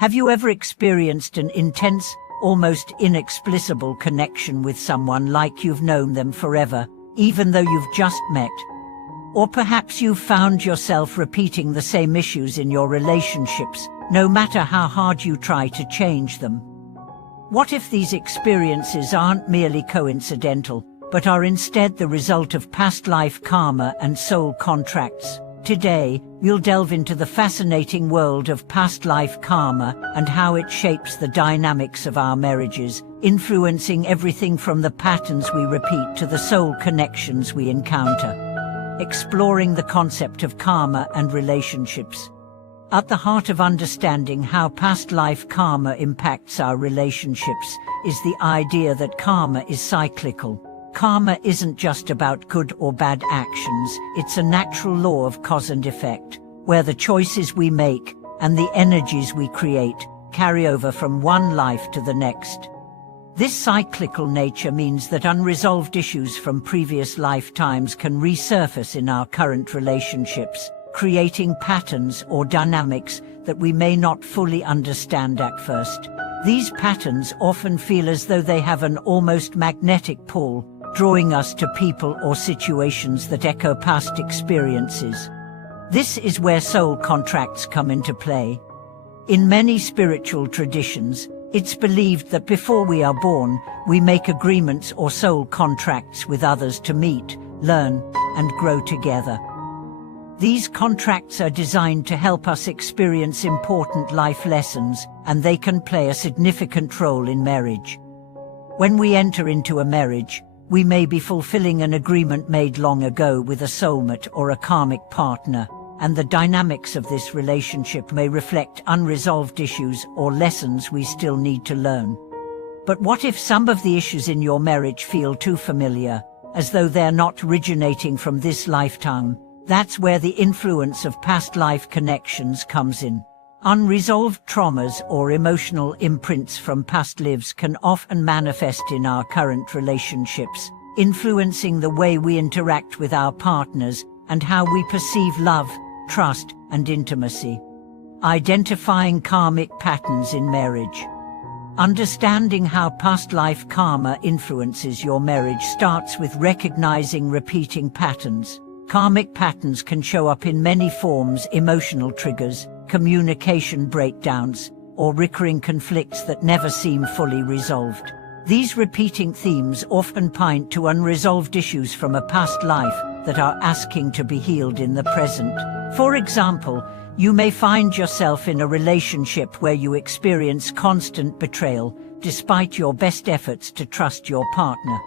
Have you ever experienced an intense, almost inexplicable connection with someone like you've known them forever, even though you've just met? Or perhaps you've found yourself repeating the same issues in your relationships, no matter how hard you try to change them. What if these experiences aren't merely coincidental, but are instead the result of past life karma and soul contracts? Today, we'll delve into the fascinating world of past life karma and how it shapes the dynamics of our marriages, influencing everything from the patterns we repeat to the soul connections we encounter. Exploring the concept of karma and relationships. At the heart of understanding how past life karma impacts our relationships is the idea that karma is cyclical. Karma isn't just about good or bad actions, it's a natural law of cause and effect, where the choices we make and the energies we create carry over from one life to the next. This cyclical nature means that unresolved issues from previous lifetimes can resurface in our current relationships, creating patterns or dynamics that we may not fully understand at first. These patterns often feel as though they have an almost magnetic pull, drawing us to people or situations that echo past experiences. This is where soul contracts come into play. In many spiritual traditions, it's believed that before we are born, we make agreements or soul contracts with others to meet, learn, and grow together. These contracts are designed to help us experience important life lessons, and they can play a significant role in marriage. When we enter into a marriage, we may be fulfilling an agreement made long ago with a soulmate or a karmic partner, and the dynamics of this relationship may reflect unresolved issues or lessons we still need to learn. But what if some of the issues in your marriage feel too familiar, as though they're not originating from this lifetime? That's where the influence of past life connections comes in. Unresolved traumas or emotional imprints from past lives can often manifest in our current relationships, influencing the way we interact with our partners and how we perceive love, trust, and intimacy. Identifying karmic patterns in marriage. Understanding how past life karma influences your marriage starts with recognizing repeating patterns. Karmic patterns can show up in many forms: emotional triggers, communication breakdowns, or recurring conflicts that never seem fully resolved. These repeating themes often point to unresolved issues from a past life that are asking to be healed in the present. For example, you may find yourself in a relationship where you experience constant betrayal, despite your best efforts to trust your partner.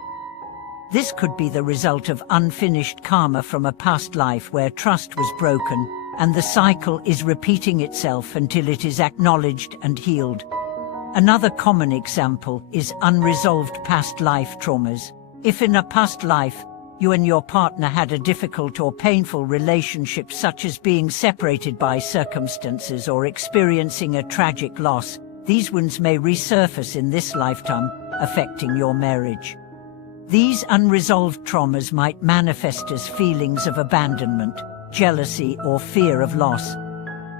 This could be the result of unfinished karma from a past life where trust was broken, and the cycle is repeating itself until it is acknowledged and healed. Another common example is unresolved past life traumas. If in a past life, you and your partner had a difficult or painful relationship, such as being separated by circumstances or experiencing a tragic loss, these wounds may resurface in this lifetime, affecting your marriage. These unresolved traumas might manifest as feelings of abandonment, jealousy, or fear of loss.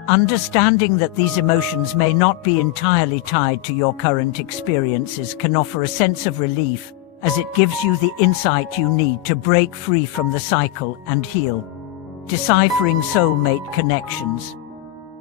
Understanding that these emotions may not be entirely tied to your current experiences can offer a sense of relief, as it gives you the insight you need to break free from the cycle and heal. Deciphering soulmate connections.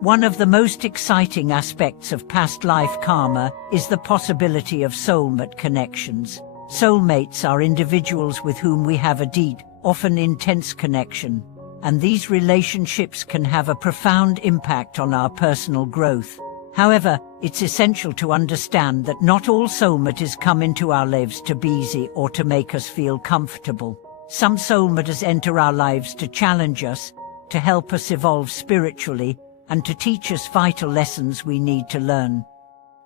One of the most exciting aspects of past life karma is the possibility of soulmate connections. Soulmates are individuals with whom we have a deep, often intense connection, and these relationships can have a profound impact on our personal growth. However, it's essential to understand that not all soulmates come into our lives to be easy or to make us feel comfortable. Some soulmates enter our lives to challenge us, to help us evolve spiritually, and to teach us vital lessons we need to learn.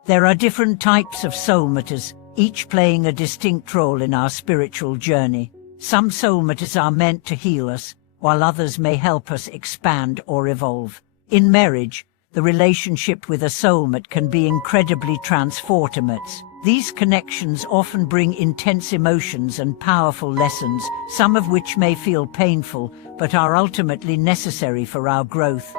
There are different types of soulmates, each playing a distinct role in our spiritual journey. Some soulmates are meant to heal us, while others may help us expand or evolve. In marriage, the relationship with a soulmate can be incredibly transformative. These connections often bring intense emotions and powerful lessons, some of which may feel painful, but are ultimately necessary for our growth.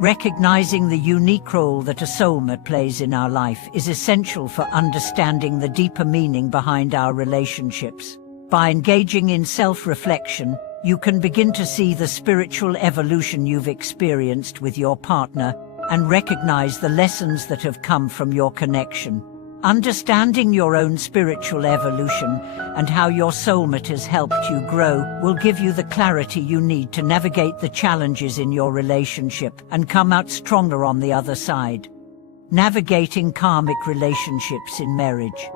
Recognizing the unique role that a soulmate plays in our life is essential for understanding the deeper meaning behind our relationships. By engaging in self-reflection, you can begin to see the spiritual evolution you've experienced with your partner and recognize the lessons that have come from your connection. Understanding your own spiritual evolution and how your soulmate has helped you grow will give you the clarity you need to navigate the challenges in your relationship and come out stronger on the other side. Navigating karmic relationships in marriage.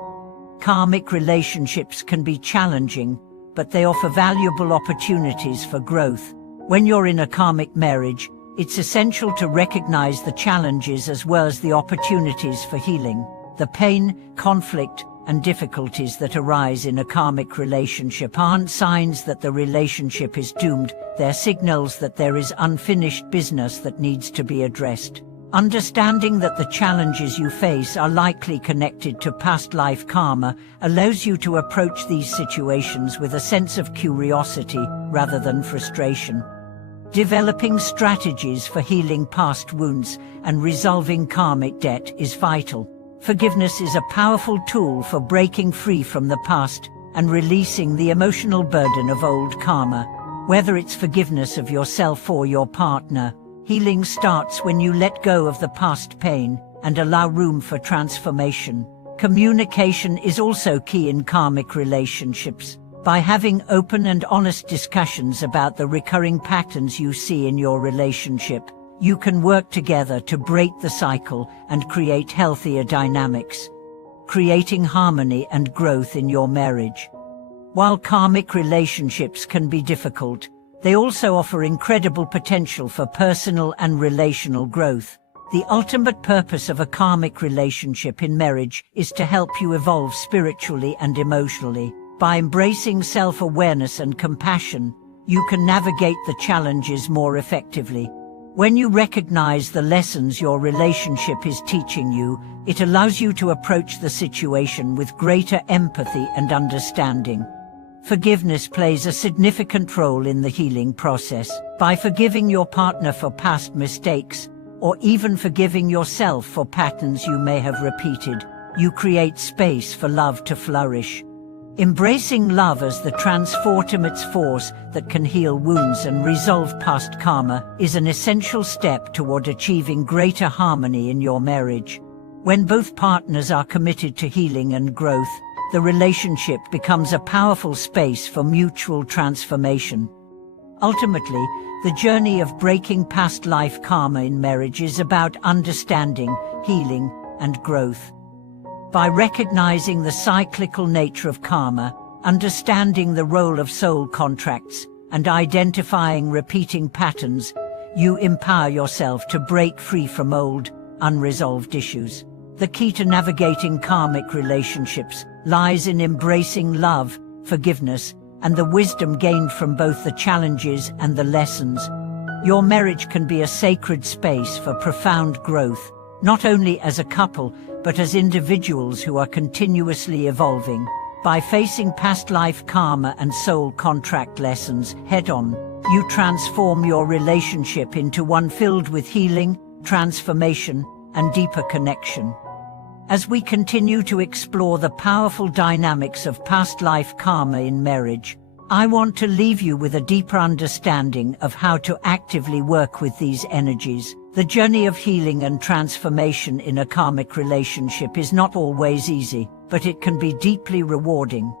Karmic relationships can be challenging, but they offer valuable opportunities for growth. When you're in a karmic marriage, it's essential to recognize the challenges as well as the opportunities for healing. The pain, conflict, and difficulties that arise in a karmic relationship aren't signs that the relationship is doomed, they're signals that there is unfinished business that needs to be addressed. Understanding that the challenges you face are likely connected to past life karma allows you to approach these situations with a sense of curiosity rather than frustration. Developing strategies for healing past wounds and resolving karmic debt is vital. Forgiveness is a powerful tool for breaking free from the past and releasing the emotional burden of old karma. Whether it's forgiveness of yourself or your partner, healing starts when you let go of the past pain and allow room for transformation. Communication is also key in karmic relationships. By having open and honest discussions about the recurring patterns you see in your relationship, you can work together to break the cycle and create healthier dynamics, creating harmony and growth in your marriage. While karmic relationships can be difficult, they also offer incredible potential for personal and relational growth. The ultimate purpose of a karmic relationship in marriage is to help you evolve spiritually and emotionally. By embracing self-awareness and compassion, you can navigate the challenges more effectively. When you recognize the lessons your relationship is teaching you, it allows you to approach the situation with greater empathy and understanding. Forgiveness plays a significant role in the healing process. By forgiving your partner for past mistakes, or even forgiving yourself for patterns you may have repeated, you create space for love to flourish. Embracing love as the transformative force that can heal wounds and resolve past karma is an essential step toward achieving greater harmony in your marriage. When both partners are committed to healing and growth, the relationship becomes a powerful space for mutual transformation. Ultimately, the journey of breaking past life karma in marriage is about understanding, healing, and growth. By recognizing the cyclical nature of karma, understanding the role of soul contracts, and identifying repeating patterns, you empower yourself to break free from old, unresolved issues. The key to navigating karmic relationships lies in embracing love, forgiveness, and the wisdom gained from both the challenges and the lessons. Your marriage can be a sacred space for profound growth, not only as a couple, but as individuals who are continuously evolving. By facing past life karma and soul contract lessons head-on, you transform your relationship into one filled with healing, transformation, and deeper connection. As we continue to explore the powerful dynamics of past life karma in marriage, I want to leave you with a deeper understanding of how to actively work with these energies. The journey of healing and transformation in a karmic relationship is not always easy, but it can be deeply rewarding.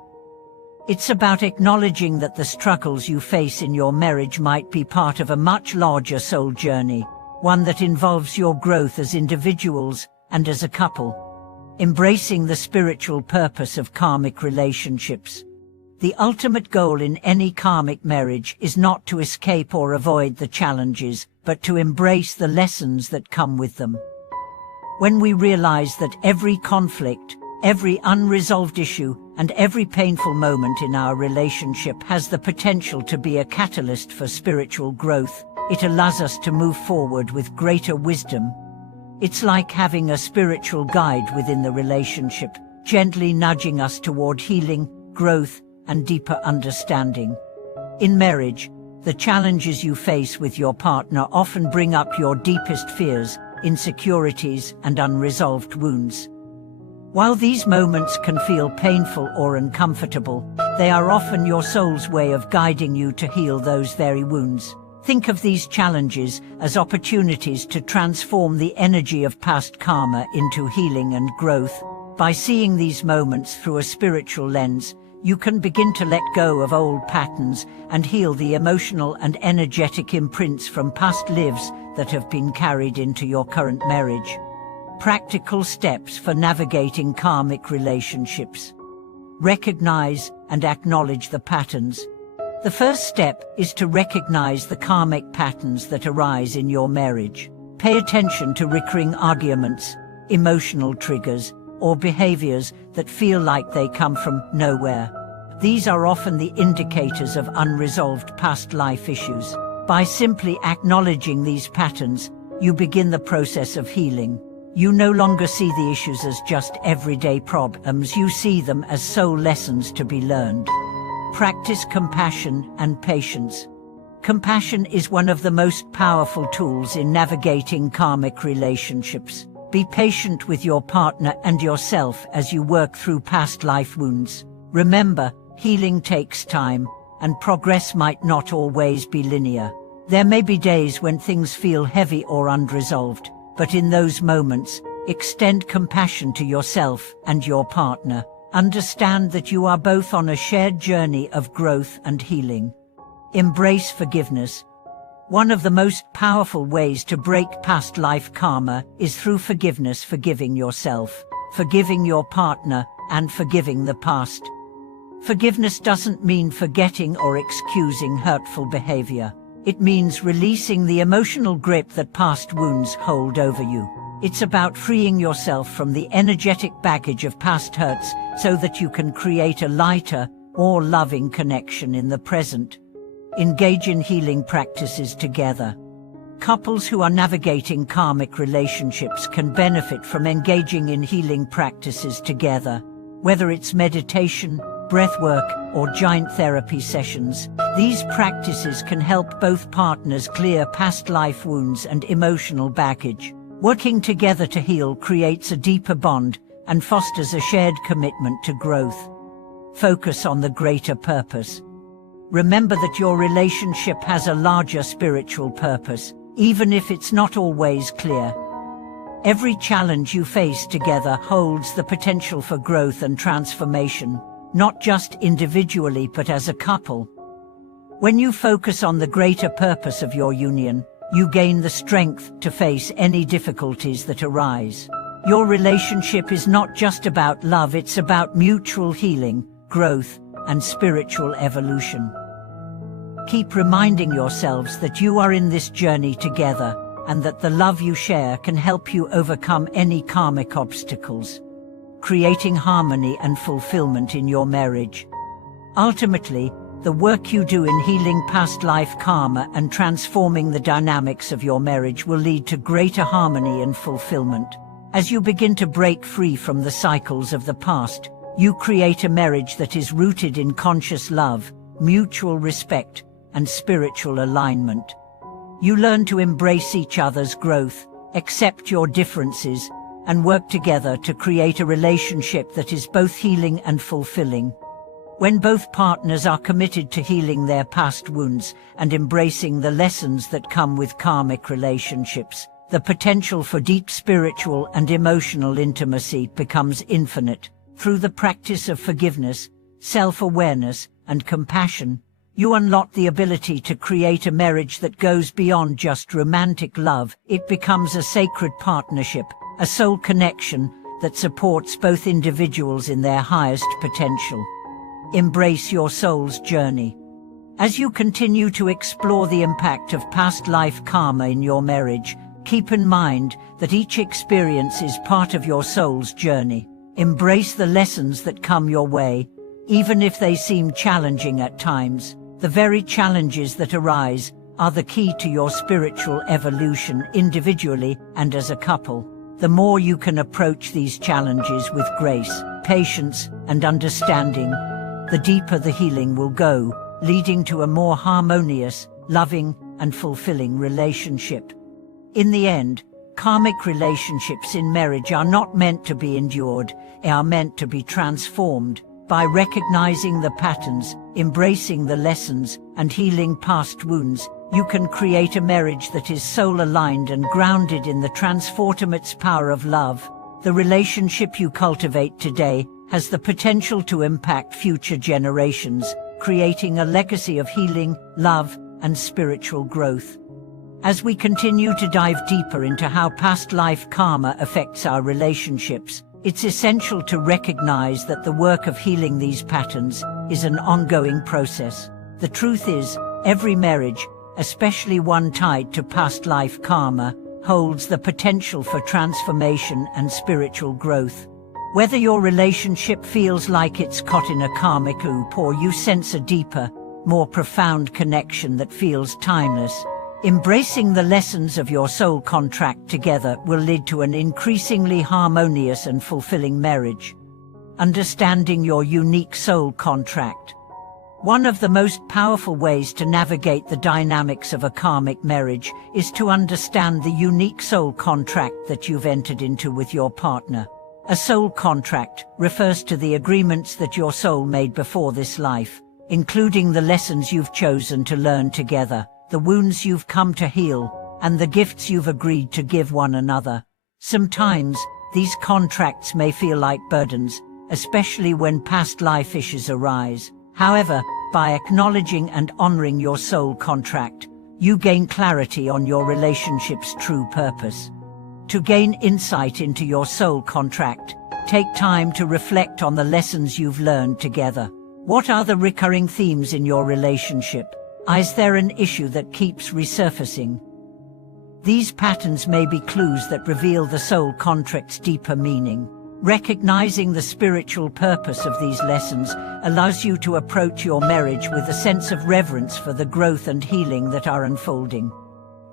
It's about acknowledging that the struggles you face in your marriage might be part of a much larger soul journey, one that involves your growth as individuals and as a couple. Embracing the spiritual purpose of karmic relationships. The ultimate goal in any karmic marriage is not to escape or avoid the challenges, but to embrace the lessons that come with them. When we realize that every conflict, every unresolved issue, and every painful moment in our relationship has the potential to be a catalyst for spiritual growth, it allows us to move forward with greater wisdom. It's like having a spiritual guide within the relationship, gently nudging us toward healing, growth, and deeper understanding. In marriage, The challenges you face with your partner often bring up your deepest fears, insecurities, and unresolved wounds. While these moments can feel painful or uncomfortable, they are often your soul's way of guiding you to heal those very wounds. Think of these challenges as opportunities to transform the energy of past karma into healing and growth. By seeing these moments through a spiritual lens, you can begin to let go of old patterns and heal the emotional and energetic imprints from past lives that have been carried into your current marriage. Practical steps for navigating karmic relationships. Recognize and acknowledge the patterns. The first step is to recognize the karmic patterns that arise in your marriage. Pay attention to recurring arguments, emotional triggers, or behaviors that feel like they come from nowhere. These are often the indicators of unresolved past life issues. By simply acknowledging these patterns, you begin the process of healing. You no longer see the issues as just everyday problems, you see them as soul lessons to be learned. Practice compassion and patience. Compassion is one of the most powerful tools in navigating karmic relationships. Be patient with your partner and yourself as you work through past life wounds. Remember, healing takes time, and progress might not always be linear. There may be days when things feel heavy or unresolved, but in those moments, extend compassion to yourself and your partner. Understand that you are both on a shared journey of growth and healing. Embrace forgiveness. One of the most powerful ways to break past life karma is through forgiveness, forgiving yourself, forgiving your partner, and forgiving the past. Forgiveness doesn't mean forgetting or excusing hurtful behavior. It means releasing the emotional grip that past wounds hold over you. It's about freeing yourself from the energetic baggage of past hurts so that you can create a lighter, more loving connection in the present. Engage in healing practices together. Couples who are navigating karmic relationships can benefit from engaging in healing practices together. Whether it's meditation, breathwork, or joint therapy sessions, these practices can help both partners clear past life wounds and emotional baggage. Working together to heal creates a deeper bond and fosters a shared commitment to growth. Focus on the greater purpose. Remember that your relationship has a larger spiritual purpose, even if it's not always clear. Every challenge you face together holds the potential for growth and transformation, not just individually but as a couple. When you focus on the greater purpose of your union, you gain the strength to face any difficulties that arise. Your relationship is not just about love, it's about mutual healing, growth, and spiritual evolution. Keep reminding yourselves that you are in this journey together, and that the love you share can help you overcome any karmic obstacles, creating harmony and fulfillment in your marriage. Ultimately, the work you do in healing past life karma and transforming the dynamics of your marriage will lead to greater harmony and fulfillment. As you begin to break free from the cycles of the past, you create a marriage that is rooted in conscious love, mutual respect, and spiritual alignment. You learn to embrace each other's growth, accept your differences, and work together to create a relationship that is both healing and fulfilling. When both partners are committed to healing their past wounds and embracing the lessons that come with karmic relationships, the potential for deep spiritual and emotional intimacy becomes infinite. Through the practice of forgiveness, self-awareness, and compassion, you unlock the ability to create a marriage that goes beyond just romantic love. It becomes a sacred partnership, a soul connection that supports both individuals in their highest potential. Embrace your soul's journey. As you continue to explore the impact of past life karma in your marriage, keep in mind that each experience is part of your soul's journey. Embrace the lessons that come your way, even if they seem challenging at times. The very challenges that arise are the key to your spiritual evolution individually and as a couple. The more you can approach these challenges with grace, patience, and understanding, the deeper the healing will go, leading to a more harmonious, loving, and fulfilling relationship. In the end, karmic relationships in marriage are not meant to be endured, they are meant to be transformed. By recognizing the patterns, embracing the lessons, and healing past wounds, you can create a marriage that is soul-aligned and grounded in the transformative power of love. The relationship you cultivate today has the potential to impact future generations, creating a legacy of healing, love, and spiritual growth. As we continue to dive deeper into how past life karma affects our relationships, it's essential to recognize that the work of healing these patterns is an ongoing process. The truth is, every marriage, especially one tied to past life karma, holds the potential for transformation and spiritual growth. Whether your relationship feels like it's caught in a karmic loop or you sense a deeper, more profound connection that feels timeless, embracing the lessons of your soul contract together will lead to an increasingly harmonious and fulfilling marriage. Understanding your unique soul contract. One of the most powerful ways to navigate the dynamics of a karmic marriage is to understand the unique soul contract that you've entered into with your partner. A soul contract refers to the agreements that your soul made before this life, including the lessons you've chosen to learn together, the wounds you've come to heal, and the gifts you've agreed to give one another. Sometimes, these contracts may feel like burdens, especially when past life issues arise. However, by acknowledging and honoring your soul contract, you gain clarity on your relationship's true purpose. To gain insight into your soul contract, take time to reflect on the lessons you've learned together. What are the recurring themes in your relationship? Is there an issue that keeps resurfacing? These patterns may be clues that reveal the soul contract's deeper meaning. Recognizing the spiritual purpose of these lessons allows you to approach your marriage with a sense of reverence for the growth and healing that are unfolding.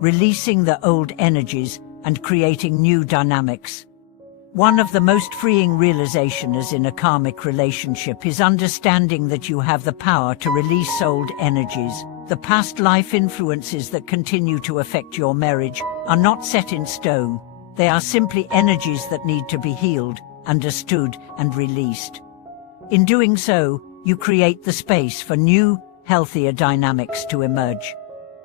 Releasing the old energies and creating new dynamics. One of the most freeing realizations in a karmic relationship is understanding that you have the power to release old energies. The past life influences that continue to affect your marriage are not set in stone. They are simply energies that need to be healed, understood, and released. In doing so, you create the space for new, healthier dynamics to emerge.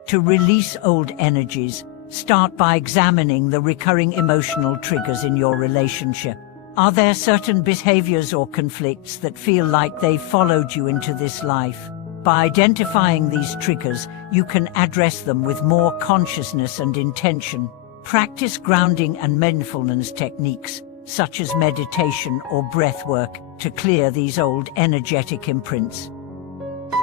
To release old energies, start by examining the recurring emotional triggers in your relationship. Are there certain behaviors or conflicts that feel like they've followed you into this life? By identifying these triggers, you can address them with more consciousness and intention. Practice grounding and mindfulness techniques, such as meditation or breath work, to clear these old energetic imprints.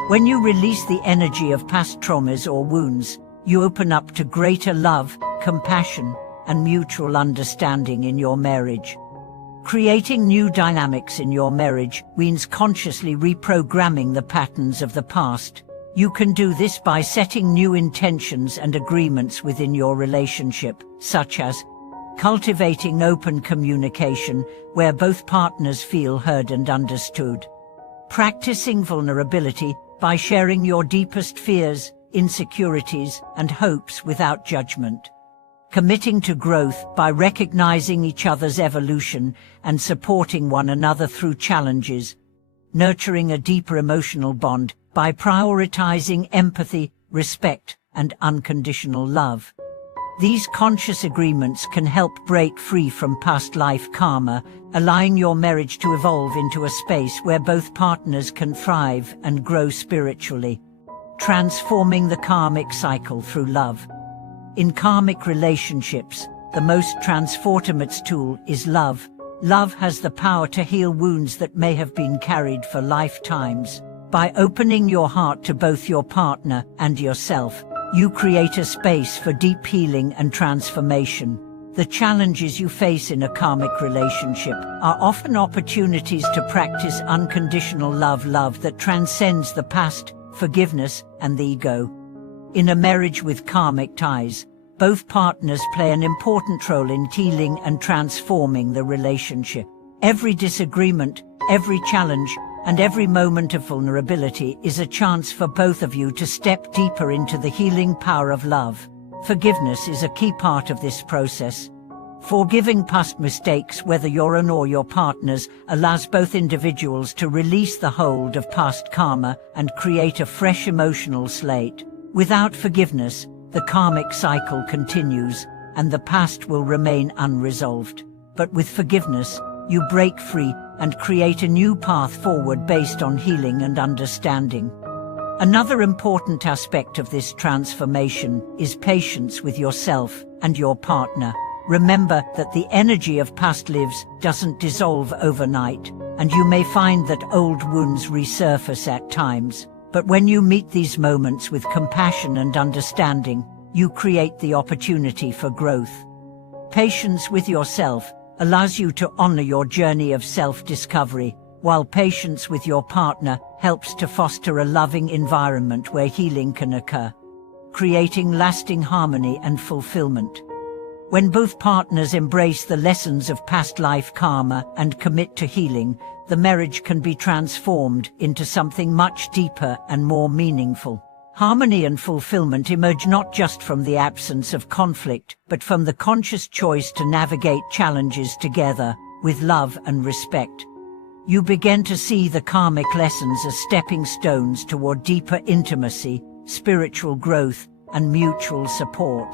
When you release the energy of past traumas or wounds, you open up to greater love, compassion, and mutual understanding in your marriage. Creating new dynamics in your marriage means consciously reprogramming the patterns of the past. You can do this by setting new intentions and agreements within your relationship, such as cultivating open communication, where both partners feel heard and understood. Practicing vulnerability by sharing your deepest fears, insecurities, and hopes without judgment. Committing to growth by recognizing each other's evolution and supporting one another through challenges. Nurturing a deeper emotional bond by prioritizing empathy, respect, and unconditional love. These conscious agreements can help break free from past life karma, allowing your marriage to evolve into a space where both partners can thrive and grow spiritually. Transforming the karmic cycle through love. In karmic relationships, the most transformative tool is love. Love has the power to heal wounds that may have been carried for lifetimes. By opening your heart to both your partner and yourself, you create a space for deep healing and transformation. The challenges you face in a karmic relationship are often opportunities to practice unconditional love that transcends the past, forgiveness, and the ego. In a marriage with karmic ties, both partners play an important role in healing and transforming the relationship. Every disagreement, every challenge, and every moment of vulnerability is a chance for both of you to step deeper into the healing power of love. Forgiveness is a key part of this process. Forgiving past mistakes, whether your own or your partner's, allows both individuals to release the hold of past karma and create a fresh emotional slate. Without forgiveness, the karmic cycle continues, and the past will remain unresolved. But with forgiveness, you break free and create a new path forward based on healing and understanding. Another important aspect of this transformation is patience with yourself and your partner. Remember that the energy of past lives doesn't dissolve overnight, and you may find that old wounds resurface at times. But when you meet these moments with compassion and understanding, you create the opportunity for growth. Patience with yourself allows you to honor your journey of self-discovery, while patience with your partner helps to foster a loving environment where healing can occur, creating lasting harmony and fulfillment. When both partners embrace the lessons of past life karma and commit to healing, the marriage can be transformed into something much deeper and more meaningful. Harmony and fulfillment emerge not just from the absence of conflict, but from the conscious choice to navigate challenges together, with love and respect. You begin to see the karmic lessons as stepping stones toward deeper intimacy, spiritual growth, and mutual support.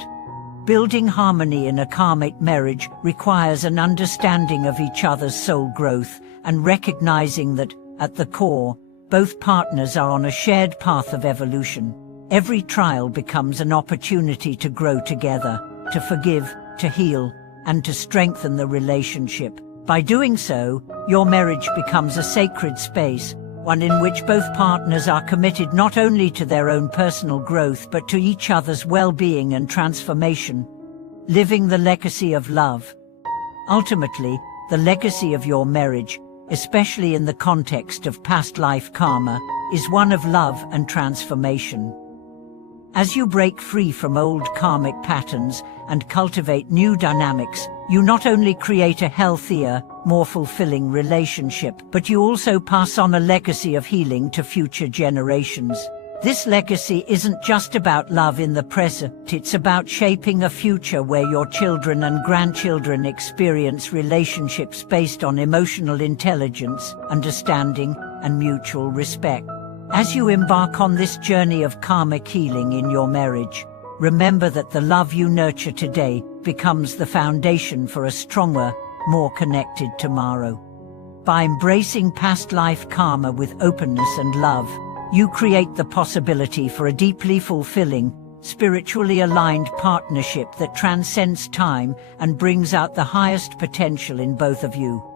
Building harmony in a karmic marriage requires an understanding of each other's soul growth and recognizing that, at the core, both partners are on a shared path of evolution. Every trial becomes an opportunity to grow together, to forgive, to heal, and to strengthen the relationship. By doing so, your marriage becomes a sacred space, one in which both partners are committed not only to their own personal growth but to each other's well-being and transformation, living the legacy of love. Ultimately, the legacy of your marriage, especially in the context of past life karma, is one of love and transformation. As you break free from old karmic patterns and cultivate new dynamics, you not only create a healthier, more fulfilling relationship, but you also pass on a legacy of healing to future generations. This legacy isn't just about love in the present, it's about shaping a future where your children and grandchildren experience relationships based on emotional intelligence, understanding, and mutual respect. As you embark on this journey of karmic healing in your marriage, remember that the love you nurture today becomes the foundation for a stronger, more connected tomorrow. By embracing past life karma with openness and love, you create the possibility for a deeply fulfilling, spiritually aligned partnership that transcends time and brings out the highest potential in both of you.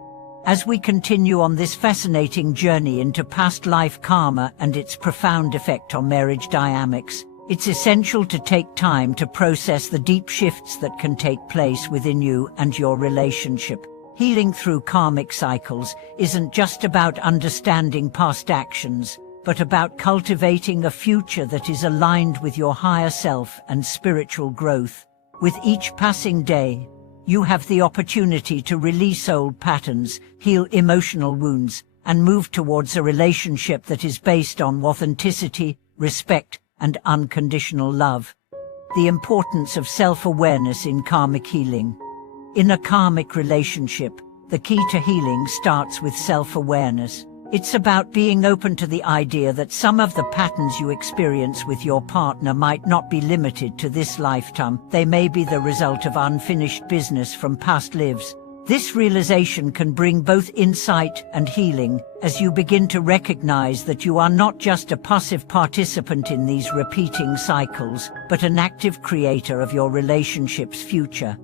As we continue on this fascinating journey into past life karma and its profound effect on marriage dynamics, it's essential to take time to process the deep shifts that can take place within you and your relationship. Healing through karmic cycles isn't just about understanding past actions, but about cultivating a future that is aligned with your higher self and spiritual growth. With each passing day, you have the opportunity to release old patterns, heal emotional wounds, and move towards a relationship that is based on authenticity, respect, and unconditional love. The importance of self-awareness in karmic healing. In a karmic relationship, the key to healing starts with self-awareness. It's about being open to the idea that some of the patterns you experience with your partner might not be limited to this lifetime. They may be the result of unfinished business from past lives. This realization can bring both insight and healing, as you begin to recognize that you are not just a passive participant in these repeating cycles, but an active creator of your relationship's future.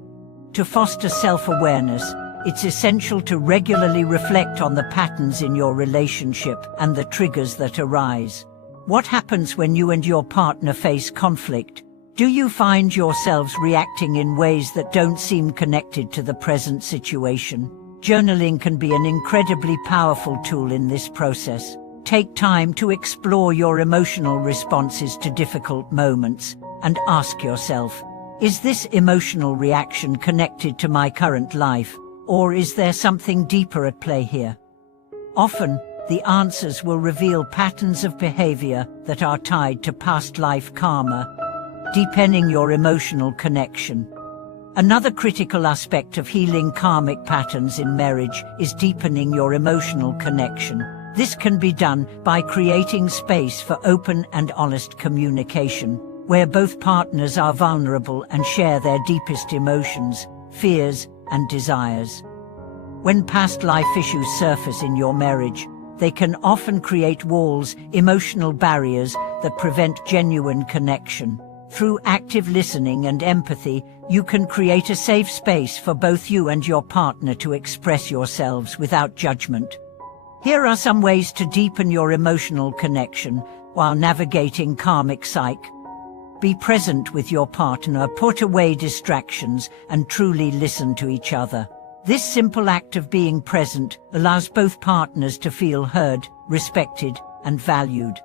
To foster self-awareness, it's essential to regularly reflect on the patterns in your relationship and the triggers that arise. What happens when you and your partner face conflict? Do you find yourselves reacting in ways that don't seem connected to the present situation? Journaling can be an incredibly powerful tool in this process. Take time to explore your emotional responses to difficult moments and ask yourself, is this emotional reaction connected to my current life? Or is there something deeper at play here? Often, the answers will reveal patterns of behavior that are tied to past life karma, deepening your emotional connection. Another critical aspect of healing karmic patterns in marriage is deepening your emotional connection. This can be done by creating space for open and honest communication, where both partners are vulnerable and share their deepest emotions, fears, and desires. When past life issues surface in your marriage, they can often create walls, emotional barriers that prevent genuine connection. Through active listening and empathy, you can create a safe space for both you and your partner to express yourselves without judgment. Here are some ways to deepen your emotional connection while navigating karmic cycle. Be present with your partner, put away distractions, and truly listen to each other. This simple act of being present allows both partners to feel heard, respected, and valued.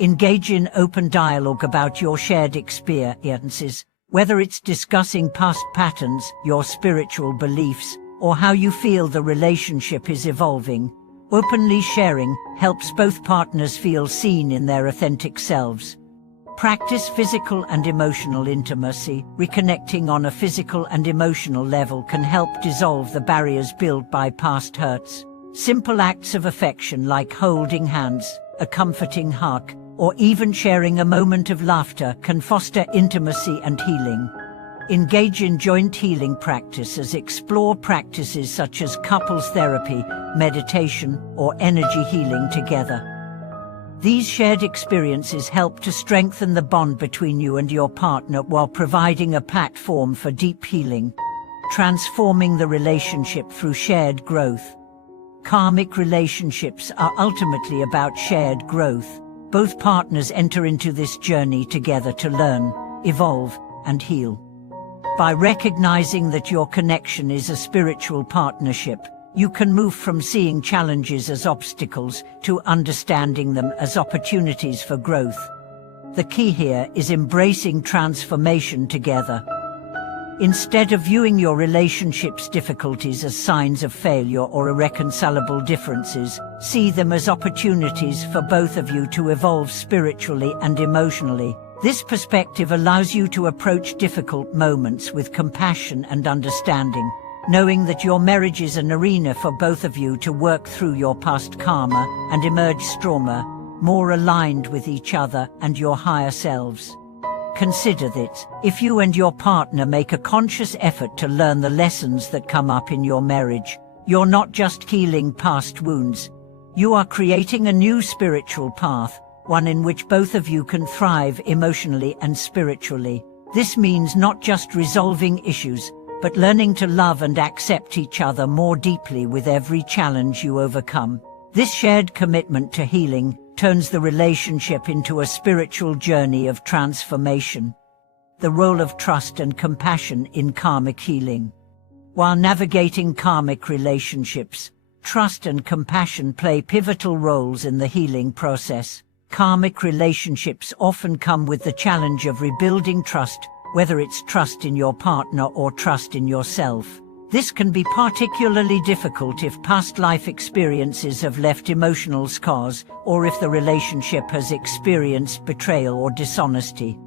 Engage in open dialogue about your shared experiences, whether it's discussing past patterns, your spiritual beliefs, or how you feel the relationship is evolving. Openly sharing helps both partners feel seen in their authentic selves. Practice physical and emotional intimacy. Reconnecting on a physical and emotional level can help dissolve the barriers built by past hurts. Simple acts of affection like holding hands, a comforting hug, or even sharing a moment of laughter can foster intimacy and healing. Engage in joint healing practices. Explore practices such as couples therapy, meditation, or energy healing together. These shared experiences help to strengthen the bond between you and your partner while providing a platform for deep healing, transforming the relationship through shared growth. Karmic relationships are ultimately about shared growth. Both partners enter into this journey together to learn, evolve, and heal. By recognizing that your connection is a spiritual partnership, you can move from seeing challenges as obstacles to understanding them as opportunities for growth. The key here is embracing transformation together. Instead of viewing your relationship's difficulties as signs of failure or irreconcilable differences, see them as opportunities for both of you to evolve spiritually and emotionally. This perspective allows you to approach difficult moments with compassion and understanding, knowing that your marriage is an arena for both of you to work through your past karma and emerge stronger, more aligned with each other and your higher selves. Consider that, if you and your partner make a conscious effort to learn the lessons that come up in your marriage, you're not just healing past wounds. You are creating a new spiritual path, one in which both of you can thrive emotionally and spiritually. This means not just resolving issues, but learning to love and accept each other more deeply with every challenge you overcome. This shared commitment to healing turns the relationship into a spiritual journey of transformation. The role of trust and compassion in karmic healing. While navigating karmic relationships, trust and compassion play pivotal roles in the healing process. Karmic relationships often come with the challenge of rebuilding trust, whether it's trust in your partner or trust in yourself. This can be particularly difficult if past life experiences have left emotional scars, or if the relationship has experienced betrayal or dishonesty.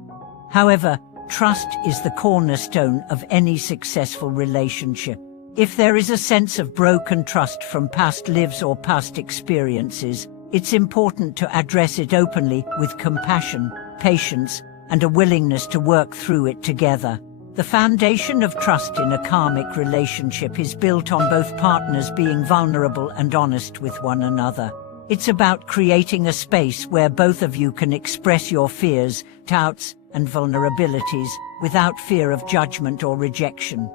However, trust is the cornerstone of any successful relationship. If there is a sense of broken trust from past lives or past experiences, it's important to address it openly with compassion, patience, and a willingness to work through it together. The foundation of trust in a karmic relationship is built on both partners being vulnerable and honest with one another. It's about creating a space where both of you can express your fears, doubts, and vulnerabilities without fear of judgment or rejection.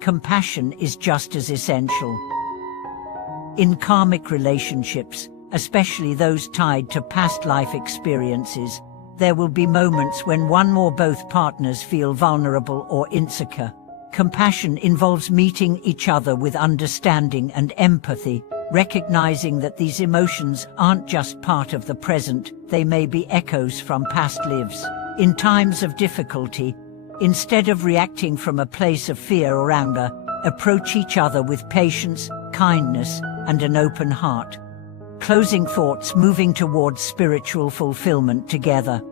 Compassion is just as essential. In karmic relationships, especially those tied to past life experiences, there will be moments when one or both partners feel vulnerable or insecure. Compassion involves meeting each other with understanding and empathy, recognizing that these emotions aren't just part of the present, they may be echoes from past lives. In times of difficulty, instead of reacting from a place of fear or anger, approach each other with patience, kindness, and an open heart. Closing thoughts, moving towards spiritual fulfillment together.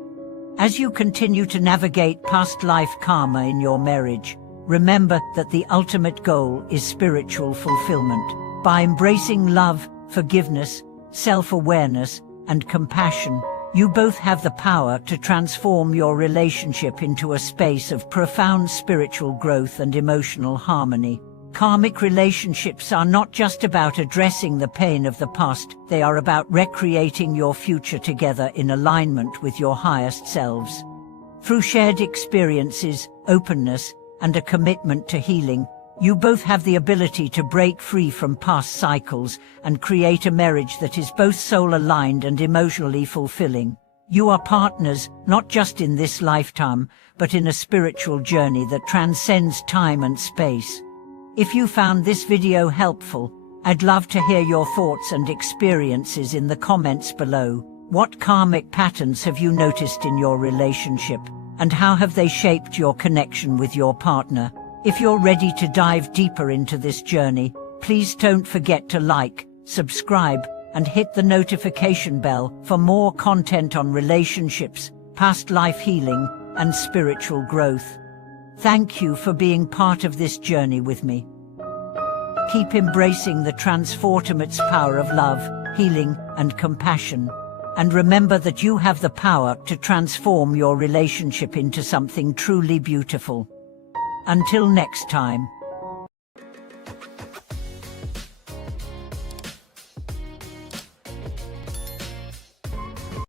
As you continue to navigate past life karma in your marriage, remember that the ultimate goal is spiritual fulfillment. By embracing love, forgiveness, self-awareness, and compassion, you both have the power to transform your relationship into a space of profound spiritual growth and emotional harmony. Karmic relationships are not just about addressing the pain of the past, they are about recreating your future together in alignment with your highest selves. Through shared experiences, openness, and a commitment to healing, you both have the ability to break free from past cycles and create a marriage that is both soul-aligned and emotionally fulfilling. You are partners, not just in this lifetime, but in a spiritual journey that transcends time and space. If you found this video helpful, I'd love to hear your thoughts and experiences in the comments below. What karmic patterns have you noticed in your relationship, and how have they shaped your connection with your partner? If you're ready to dive deeper into this journey, please don't forget to like, subscribe, and hit the notification bell for more content on relationships, past life healing, and spiritual growth. Thank you for being part of this journey with me. Keep embracing the transformative power of love, healing, and compassion. And remember that you have the power to transform your relationship into something truly beautiful. Until next time.